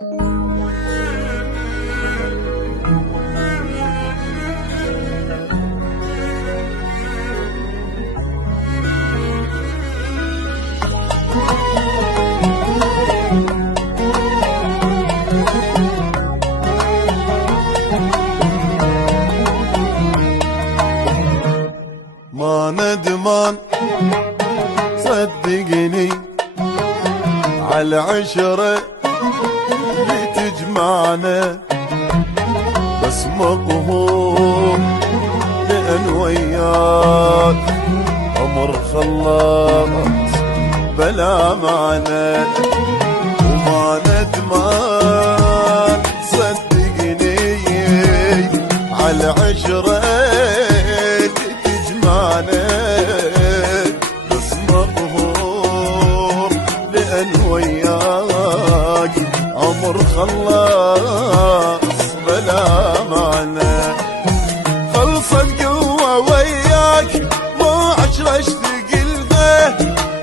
ما ندمان صدقني عالعشرة اللي تجمعنا، بس مقهور لأن وياك عمر خلاص بلا معنى. وما ندمان صدقني عالعشرة بس مقهور لأن وياك عمر خلاص بلا معنى. خلصت قوة وياك مو عشرة اشتقلها،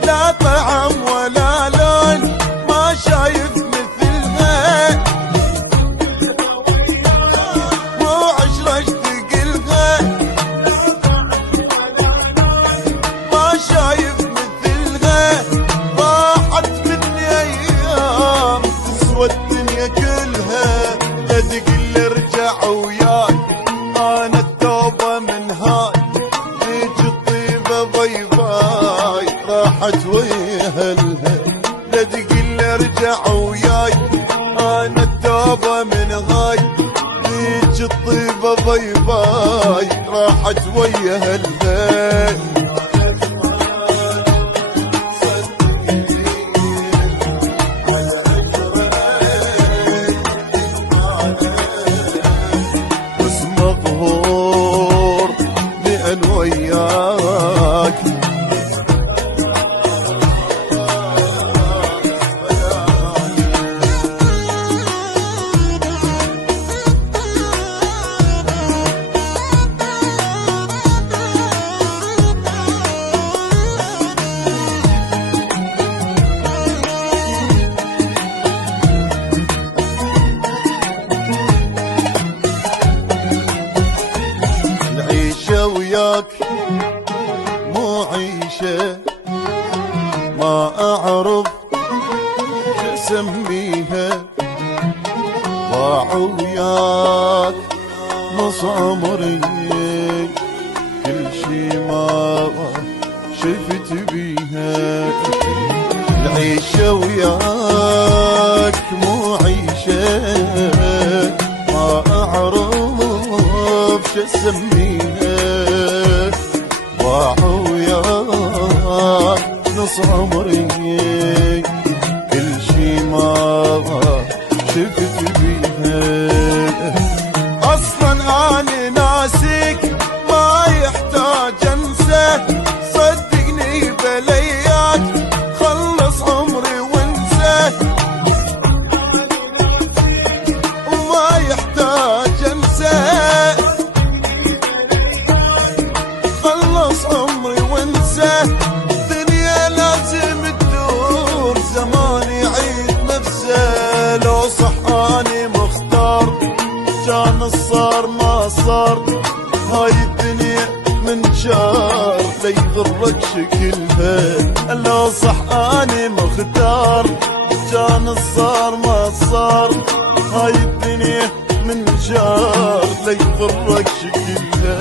لا طعم ولا لون ما شايف مثلها. مو عشرة اشتقلها شايف مثلها، راحت مني ايام تسوى الدنيا كلها. لا تقل ارجع وياي انا التوبه من هاي، ليك الطيبه باي باي راحت ويهلها. لا تقل ارجع وياي انا التوبه من هاي، ليك الطيبه باي باي راحت ويهلها. وياك العيشة وياك مو عيشة، ما أعرف شسميها. ضاع وياك نص عمري كل شي ما شفت بيها. العيشة وياك مو عيشة، ما أعرف شسميها. ضاع وياك نص عمري كل شي ما شفت بيها. اصلا اني ناسك ما يحتاج انسى، صدقني بلياك خلص عمري وانسى. وما يحتاج انسى خلص عمري وانسى. الدنيا لازم تدور زمان يعيد نفسه. لو صح اني مختار كان الصار ما صار، هاي الدنيا من شار لا يغرك شكلها. لو صح اني مختار كان الصار ما صار، هاي الدنيا من شار لا يغرك شكلها.